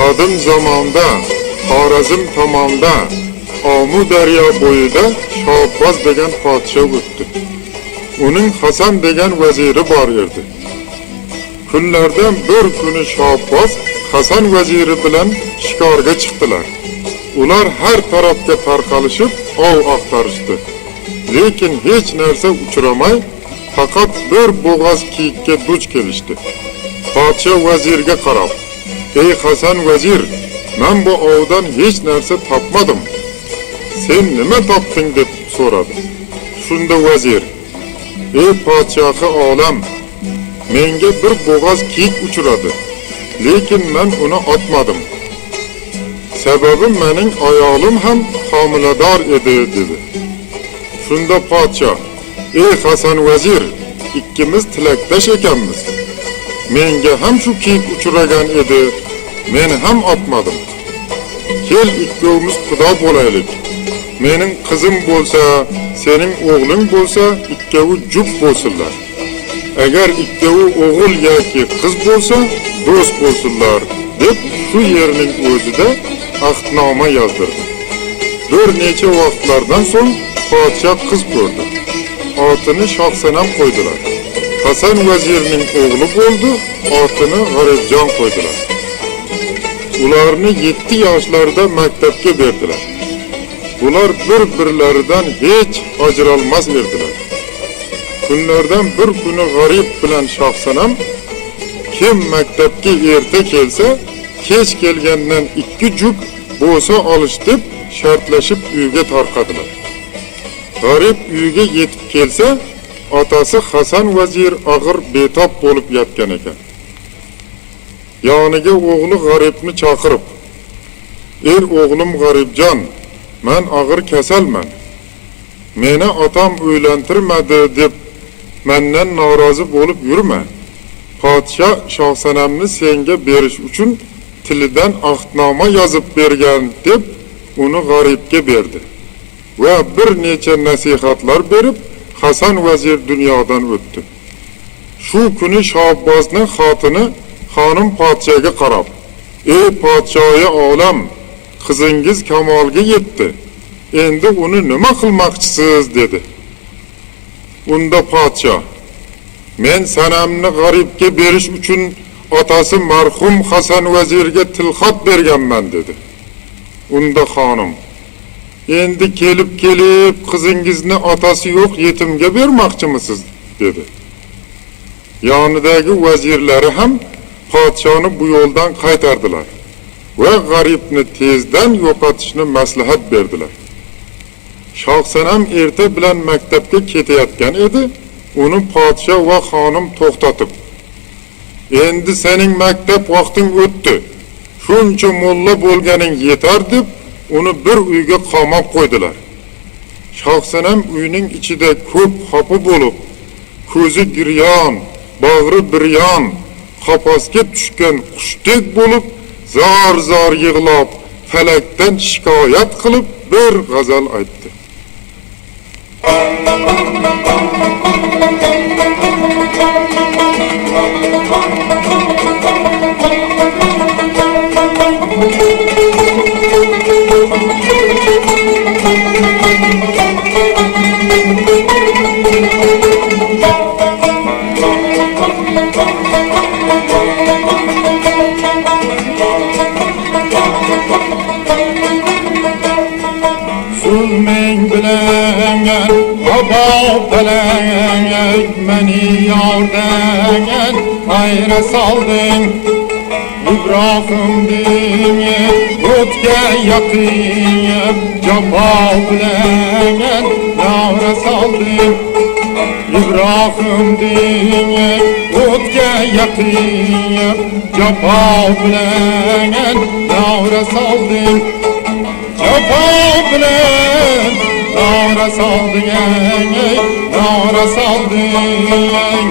Qadim zamonda Xorazm tomonda Omu daryo bo'yida Shohboz degan podsho o'tdi. Uning Hasan degan vaziri bor edi. Kunlardan bir kuni Shohboz Hasan vaziri bilan shikorga chiqdilar. Ular har tarafga tarqalishib ov axtarishdi. Lekin hech narsa uchramay, faqat bir bo'g'oz kiyikka duch kelishdi. Podsho vazirga qarab: "Ey Hasan vazir, men bu ovdan hech narsa topmadim. Sen nima topding?" deb so'radi. Shunda vazir: "Ey podshohi olam, menga bir bo'g'oz kiyik uchradi, lekin men uni otmadim. Sababi mening ayolim ham homilador edi" dedi. Shunda podsho: "Ey Hasan vazir, ikkimiz tilakdosh ekanmiz. Menga ham shu kiyik uchragan edi, men ham otmadim. Kel ikkovimiz xudo bo'laylik. Mening qizim bo'lsa, sening o'g'ling bo'lsa, ikkovi juft bo'lsinlar. Agar ikkovi o'g'il yoki qiz bo'lsa, do'st bo'lsinlar" deb shu yerning o'zida ahdnoma yozdirdi. Bir necha vaqtlardan so'ng podsho qiz ko'rdi. Otini Shohsanam qo'ydilar. Hasan vazirning o'g'li bo'ldi, otini G'aribjon qo'ydilar. Ularni 7 yoshlarida maktabga berdilar. Ular bir-birlaridan hech ajralmas edilar. Kunlardan bir kuni G'arib bilan Shohsanam kim maktabga erta kelsa, kech kelgandan 2 juft bo'sa olish deb shartlashib uyga tarqadilar. G'arib uyga yetib kelsa, otasi Hasan vazir og'ir betob bo'lib yotgan ekan. Yoniga o'g'li G'aribni chaqirib: "Ey o'g'lim G'aribjon, men og'ir kasalman. Meni otam uylantirmadi deb mendan norozi bo'lib yurma. Podsho Shohsanamni senga berish uchun tilidan ahdnoma yozib bergan" deb uni G'aribga berdi va bir necha nasihatlar berib Hasan vazir dunyodan o'tdi. Shu kuni Shohbozning xotini xonim podshoga qarab: "Ey podshoyi olam, qizingiz kamolga yetdi. Endi uni nima qilmoqchisiz?" dedi. Unda podsho: "Men sanamni G'aribga berish uchun otasi marhum Hasan vazirga tilxat berganman" dedi. Unda xonim: "Endi kelib qizingizni otasi yo'q yetimga bermoqchimisiz?" dedi. Yonidagi vazirlari ham podshoni bu yo'ldan qaytardilar va G'aribni tezdan yo'qotishni maslahat berdilar. Shohsanam erta bilan maktabga ketayotgan edi. Uni podsho va xonim to'xtatib: "Endi sening maktab vaqting o'tdi. Shuncha mulla bo'lganing yetar" deb uni bir uyga qamab qo'ydilar. Shohsanam uyning ichida ko'p xafa bo'lib, ko'zi giryon, bag'ri biryon, qafasga tushgan qushdek bo'lib, zar yig'lab, falakdan shikoyat qilib bir g'azal aytdi. Zulming bilan abab bilan meni yordan ayra solding. İbrahim dini o'tga yaqin jafo bilan yora solding. İbrahim dini o'tga yaqin jafo bilan yora solding. Jafo bilan yora solding, yora solding.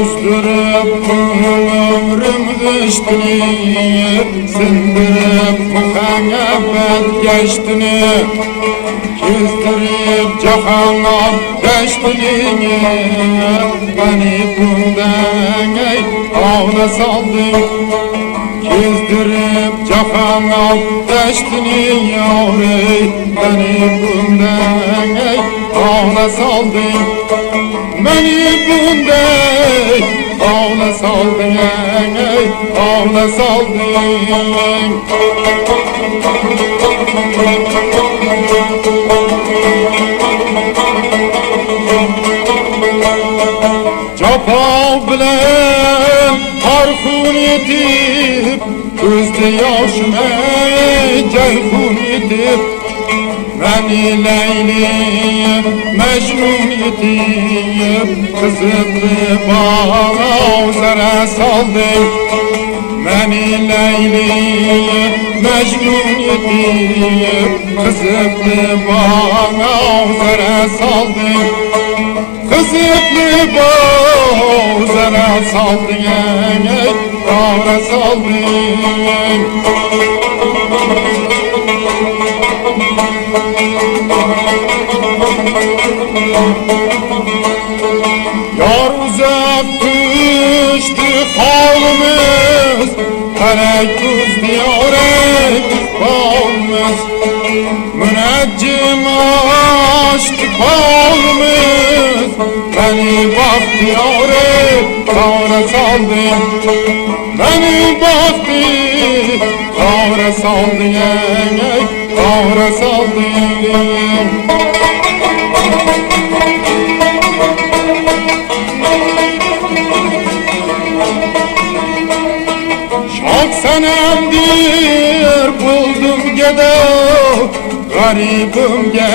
Üstürüp ömrüm düştüğünü, sindirip muhabbet geçtiğini, kizdirip cehennem geçtiğini, beni bundan ağla saldın. Kizdirip cehennem geçtiğini yavrum, beni bundan ağla saldın. Beni bundan ağla saldın, ağla saldın. Cafa bilen harfun yetip, gözde yaşıma ceyhun yetip, beni Leyli Mecnun yetip, kızıklı bağa zara saldın. Beni Leyli Mecnun yetip, kızıklı bağa zara saldın. Kızıklı bağa zara saldın, zara saldın. Yar uzak düştü halimiz, terekküz diyarek bağımız. Müneccim açtı halimiz, beni bahtiyarek kavra saldın. Beni bahtiyara saldın, kavra saldın. Senemdir buldum gede, garibimge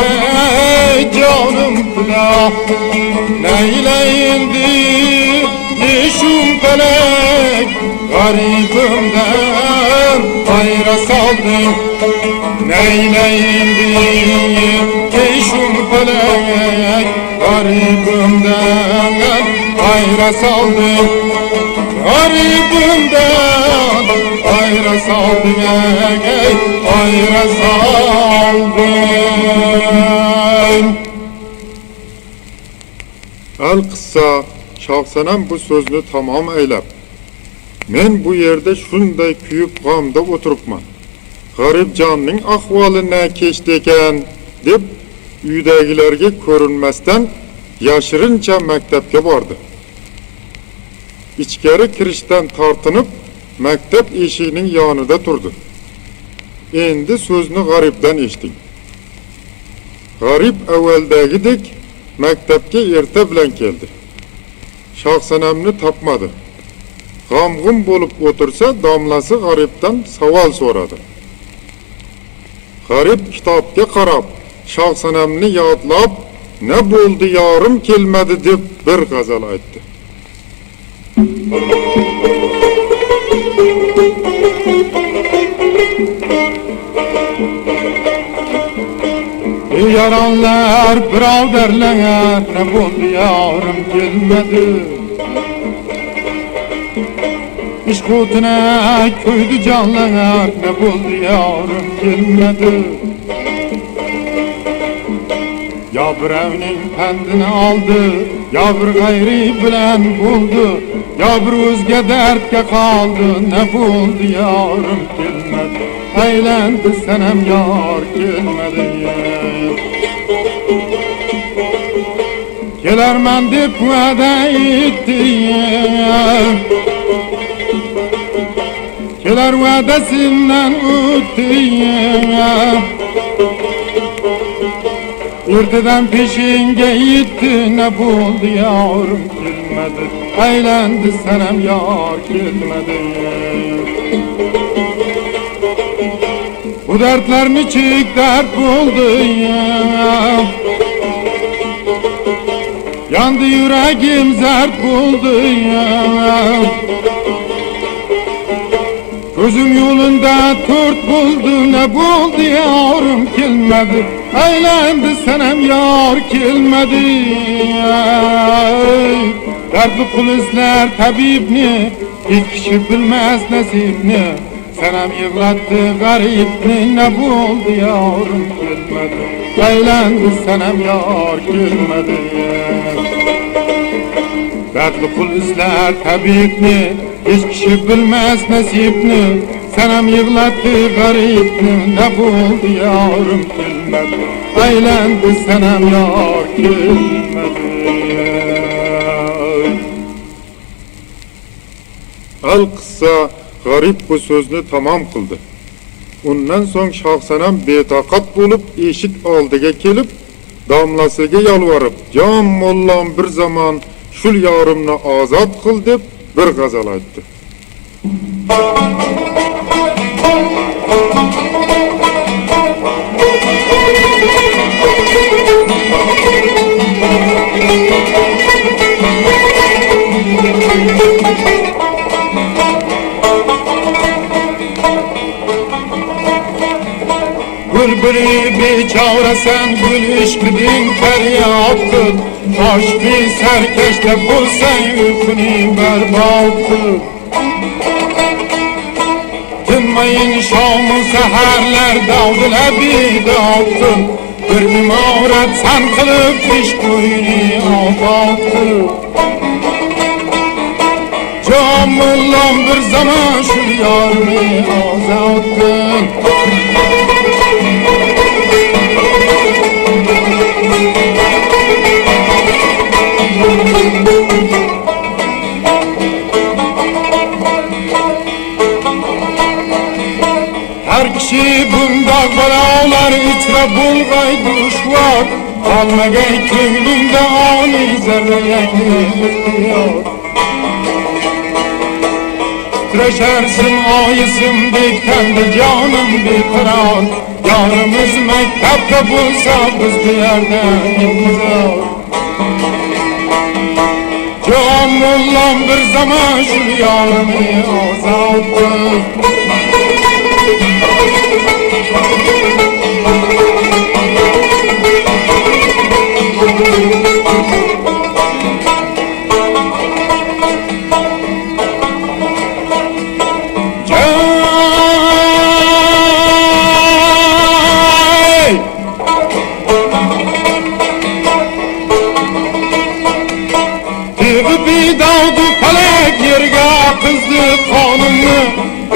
canım pıla. Neyleyindi işim felek, garibimden ayra saldın. Neyleyindi işim felek, garibimden ayra saldın. Garibimden ayra saldın, ayra saldın. Al-qissa Shohsanam bu so'zni tamom aylab, men bu yerda shunday kuyib g'amda o'tiribman. G'arib jonning ahvoli ne kechdi ekan deb uydagilarga ko'rinmasdan yashirincha maktabga bordi. İchkari kirishdan tortinib maktab eshigining yonida turdi. Endi so'zni G'aribdan eshiting. G'arib avvaldagidek maktabga erta bilan keldi. Shohsanamni topmadi. G'amg'um bo'lib o'tirsa, domlasi G'aribdan savol so'radi. G'arib kitobga qarab, Shohsanamni yodlab, ne buldu yarım kelmedi deb bir gazal aytdı. Yaranlar birodarlar, ne buldu yarım kelmedi. İşkutuna köydü canlar, ne buldu yarım kelmedi. Ya bir evnin pendini aldı, ya bir gayri bilen buldu, ya bir özge dertke kaldı, ne buldu yarım kelmedi. Eylendi senem yar kelmedi. Gelermen dip vədə etdim, Geler vədəsindən ötdüm. Erteden peşinge gitti, ne buldu yarım kelmedi. Eylendi senem yar kelmedi. Bu dertler niçik dert buldu ya. Yandı yüreğim zert buldu ya. Gözüm yolunda tört buldu, ne buldu yarım kelmedi. Eylendi senem yar kelmedi. Dertli kulisler tabibni, hiç kişi bilmez nasibni. Senem yıklattı garipni, ne buldu yarım kelmedi. Eylendi senem yar kelmedi. Dertli kulisler tabibni, hiç kişi bilmez nasibni. Senem yıklattı garipni, ne buldu yarım kelmedi. Eylendi senem yar kelmedi. Al kıssa garip bu sözünü tamam kıldı. Ondan soň Şahsanam betakat bolup eşik aldıga kelip, damlasıga yalvarıp, "Can mollam bir zaman şul yarımni azat kıl" dep bir gazal aytdı. Bülbülü biçare sen gül işkidin feryattır. Aşkı serkeşte bulsan yükünü berbattır. Dinmeyin şamı seherler davdile bir davdır. Bir mimaret sen kılıp iş kuyunu abattır. Camullam bir zaman şu yarını azattın. Her kişi bunda belalar içre bulgay düşvar. Almagay könlümde ani zerreye ihtiyar. Titreşersin ayısım dikten de canım bir karar. Yarımız mektepte bulsa biz bir yerde intizar. Camullam bir zaman şu yarımı azattı.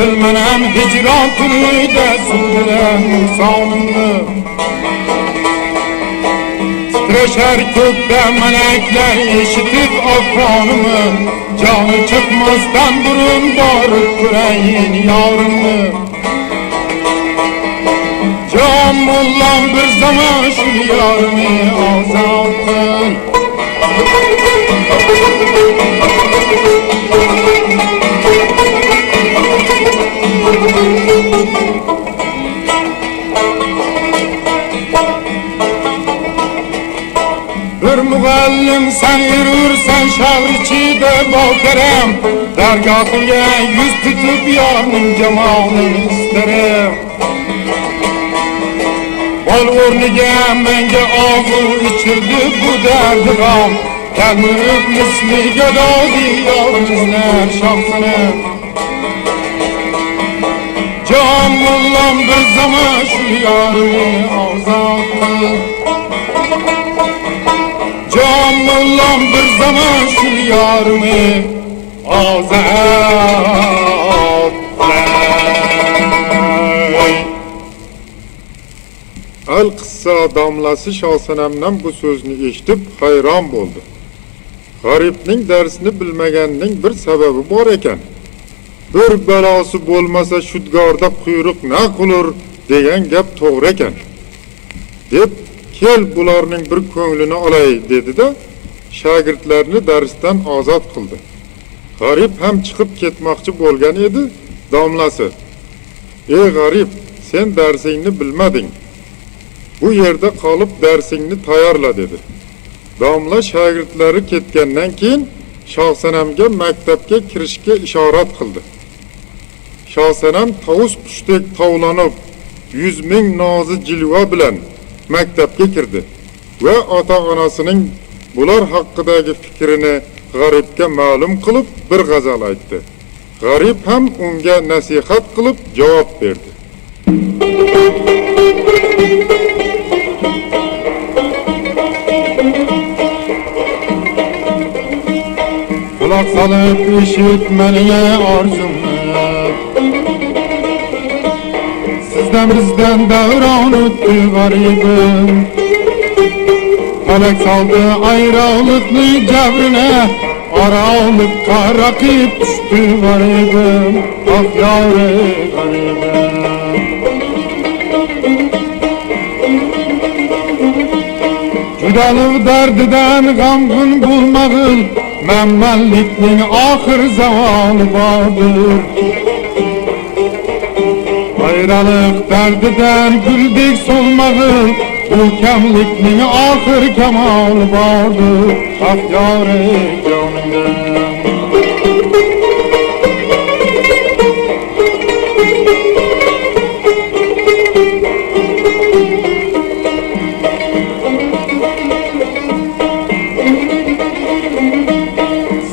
Bilmenem hicran tünü de sürdüren insanını. Titreşer kökte melekler işitip afranımı. Canı çıkmazdan burun barık küreğin yarını. Camullam bir zaman şu yarını azattın. ichida bokarım, dargohiga yuz tutib yorning jamolini istarim. Bol o'rniga menga og'u ichirdi bu dardi g'am, kalmirib misli gadodi yorizlar shoxini. Can mullam bir zaman şu yarını azat kıl. Can mullam bir zaman şu yarını azat kıl. Al-Qissa damlasi Shosanamdan bu so'zni eshitib hayron bo'ldi. G'aribning darsini bilmaganning bir sababi bor ekan. Bir balosi bo'lmasa shudgorda quyruq na qilur degan gap to'g'ri ekan. Deb, kel bularning bir ko'nglini olay dedi-da, shogirdlarni darsdan ozod qildi. G'arib ham chiqib ketmoqchi bo'lgan edi, domlasi: "Ey g'arib, sen darsingni bilmading. Bu yerda qolib darsingni tayyorla" dedi. Domla shogirdlari ketgandan keyin Shosanamga maktabga kirishga ishorat qildi. Shosanam tovus pushdek tovlanib, 100 ming nozi jilva bilan maktabga kirdi va ota-onasining bular haqidagi fikrini g'aribga ma'lum qilib bir g'azal aytdi. G'arib ham unga nasihat qilib javob berdi. Quloq solib eshit meni orzumni, sizdan bizdan davron o'tdi g'aribim. Falak soldi ayroliqni jabrine, oraliqqa raqib tushdi g'aribim. Ah yori g'aribim. Judalık derdinden gamgın bulmağın, memmelliknin ahir zamanı vardır. Ayrılık derdiden güldük solmağın, bu kemliknin ahir kemalı vardır. Ah yâre canım.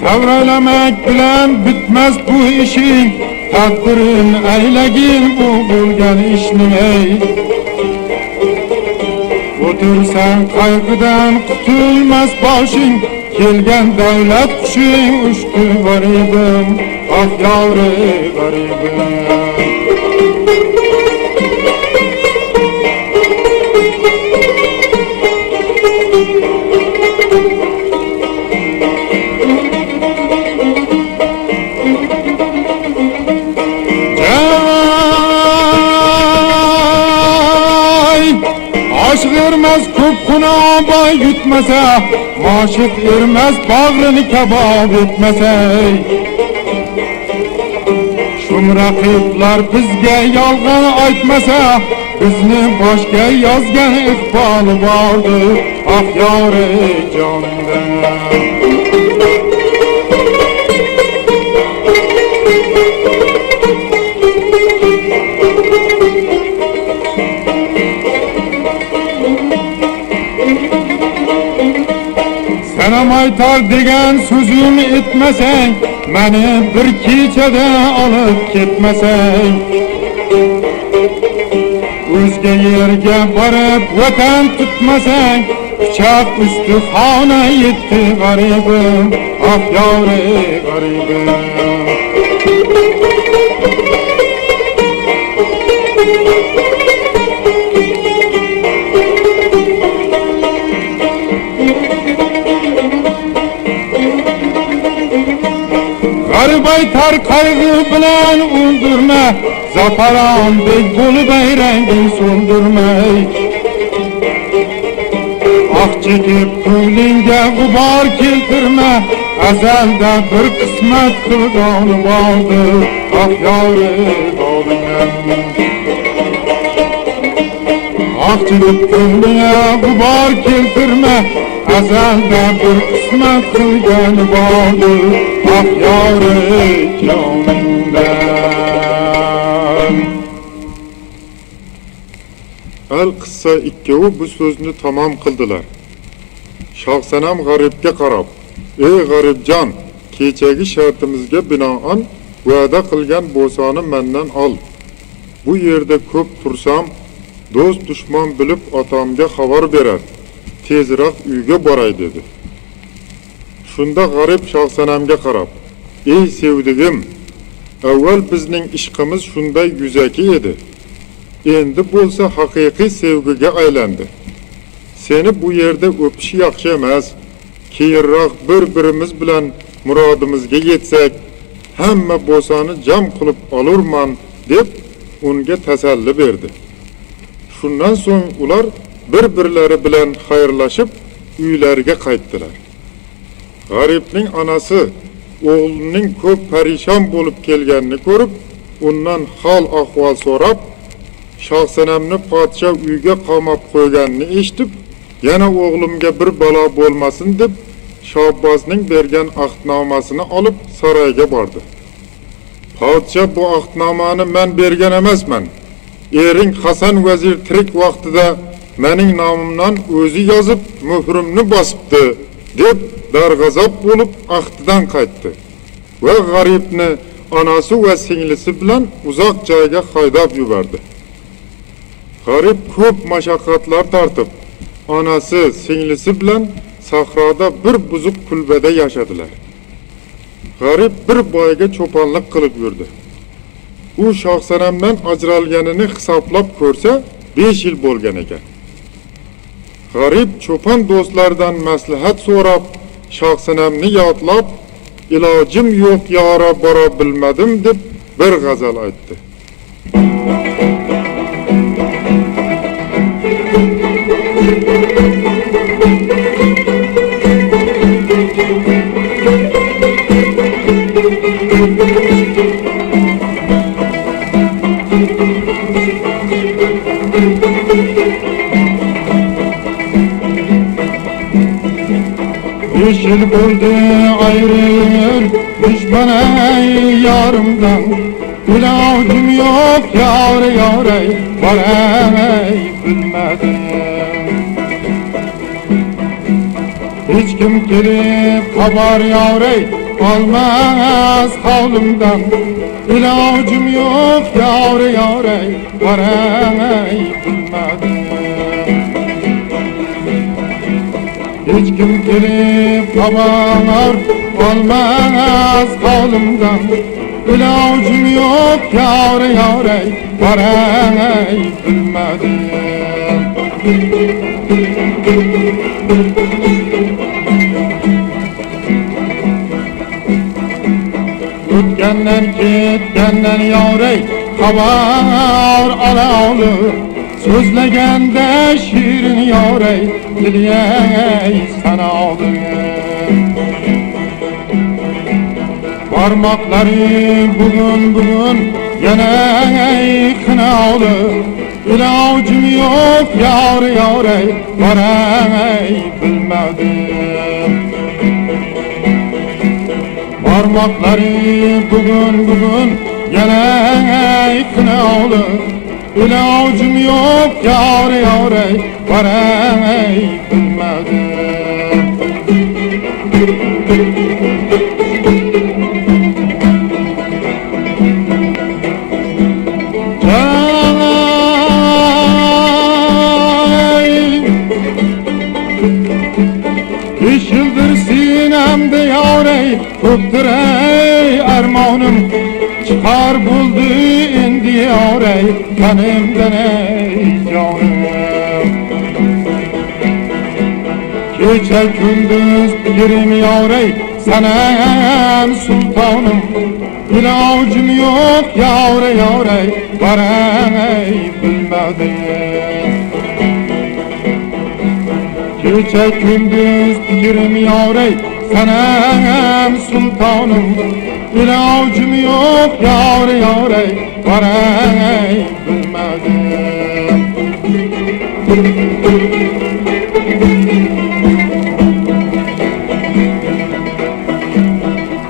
Savralamak bilen bitmez bu işin, takdirin eylegin bu bulgan işni ey. Otursan kaygıdan kutulmaz başın, kelgen devlet kuşun uçtu garibim. Ah yavru garibim. Aşk ermez kupkuna bay yutmasa, maşık ermez bağrını kebap etmese. Şum rakiplar bizge yalgan aytmasa, bizni boshga yozgan iqboli bordir. Ah yori jonimdan. Sanam aytar degan so'zim etmasang, meni bir kechada olib ketmasang. O'zga yerga borib vatan tutmasang, pichoq usti xona yetdi g'aribim. Ah yori g'aribim. Garib aytar kaygı bilen öldürme, zafaran bek bolup eyrengin soldurme. Ah çekip ko'nglinga g'ubor keltirme, azalda bir qismat qilgani bordir. Ah yori do'lingam. Ah çekip ko'nglinga g'ubor keltirme, Azalda bir kısmet kılgan bağlı Ah yâre canımdan. El qissa ikkovi bu so'zni tamom qildilar. Shohsanam g'aribga qarab, "Ey g'aribjon, kechagi shartimizga binoan va'da qilgan bo'soni mendan ol. Bu yerda ko'p tursam, do'st dushman bilib otamga xabar berar. Tezroq uyga boray" dedi. Shunda g'arib Shohsanamga qarab, "Ey sevdigim, avval bizning ishqimiz shunday yuzaki edi. Endi bo'lsa haqiqiy sevgiga aylandi. Seni bu yerda o'pish yaxshi emas. Keyinroq bir-birimiz bilan murodimizga yetsak, hamma bo'soni jam qilib olurman" deb unga tasalli berdi. Shundan so'ng ular bir-birlari bilan xayrlashib uylariga qaytdilar. G'aribning onasi o'g'lining ko'p parishon bo'lib kelganini ko'rib, undan hol ahvol so'rab, Shohsanamni podsho uyga qamab qo'yganini eshitib, yana o'g'limga bir balo bo'lmasin deb Shahbozning bergan ahdnomasini olib saroyga bordi. "Podsho, bu ahdnomani men bergan emasman. Ering Hasan vazir tirik vaqtida mening nomimdan o'zi yozib, muhrimni bosibdi" deb darg'azab bo'lib ahdidan qaytdi va g'aribni onasi va singlisi bilan uzoq joyga haydab yubordi. G'arib ko'p mashaqqatlar tortib, onasi, singlisi bilan sahroda bir buzuq kulbada yashadilar. G'arib bir boyga cho'ponlik qilib yurdi. U Shohsanamdan ajralganini hisoblab ko'rsa, 5 yil bo'lgan ekan. G'arib cho'pon do'stlaridan maslahat so'rab, Shohsanamni yodlab, "Ilojim yo'q yora bora bilmadim" deb bir g'azal aytdi. Beş yıl buldu ayrılır düşmana yarımdan. İlacım yok yar yare varay bilmedim. Hiç kim gelip haber yare almaz havlumdan. İlacım yok yar yare varay bilmedim. Hiç kim gelip haber almaz halimden. İlacım yok yar yare varay bilmedim. Ötgenden ketgenden yare haber ala olur. Sözlegende şirin yare diliyey sana alır. Parmakları bugün yine kına olur. İlacım yok yar yare varay bilmedim. Parmakları bugün yine kına olur. İlacım yok yar yare varay bilmedim. Beş yıldır sinemde yare koptur ey armağanım. Çıkar buldu indi yare kanımdan ey canım. Gece gündüz yerim yare senem sultanım. İlacım yok yare yare varay bilmedim. Gece gündüz yerim yare senem sultanım. İlacım yok yar yare varay bilmedim.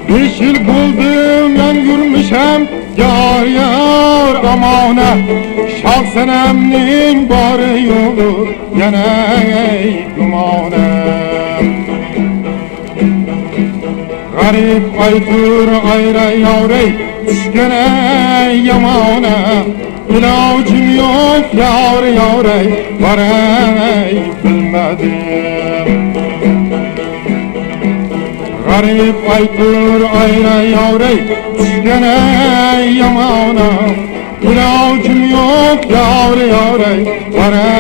5 yıl buldum ben yürümüşem yar yar amana Şal senemnin barı yolu yana gümana Garip aytır ayra yavrey düşkene yamana İlacım yok yar yavrey varey bilmedim Garip aytır ayra yavrey düşkene yamana İlacım yok yar yavrey varey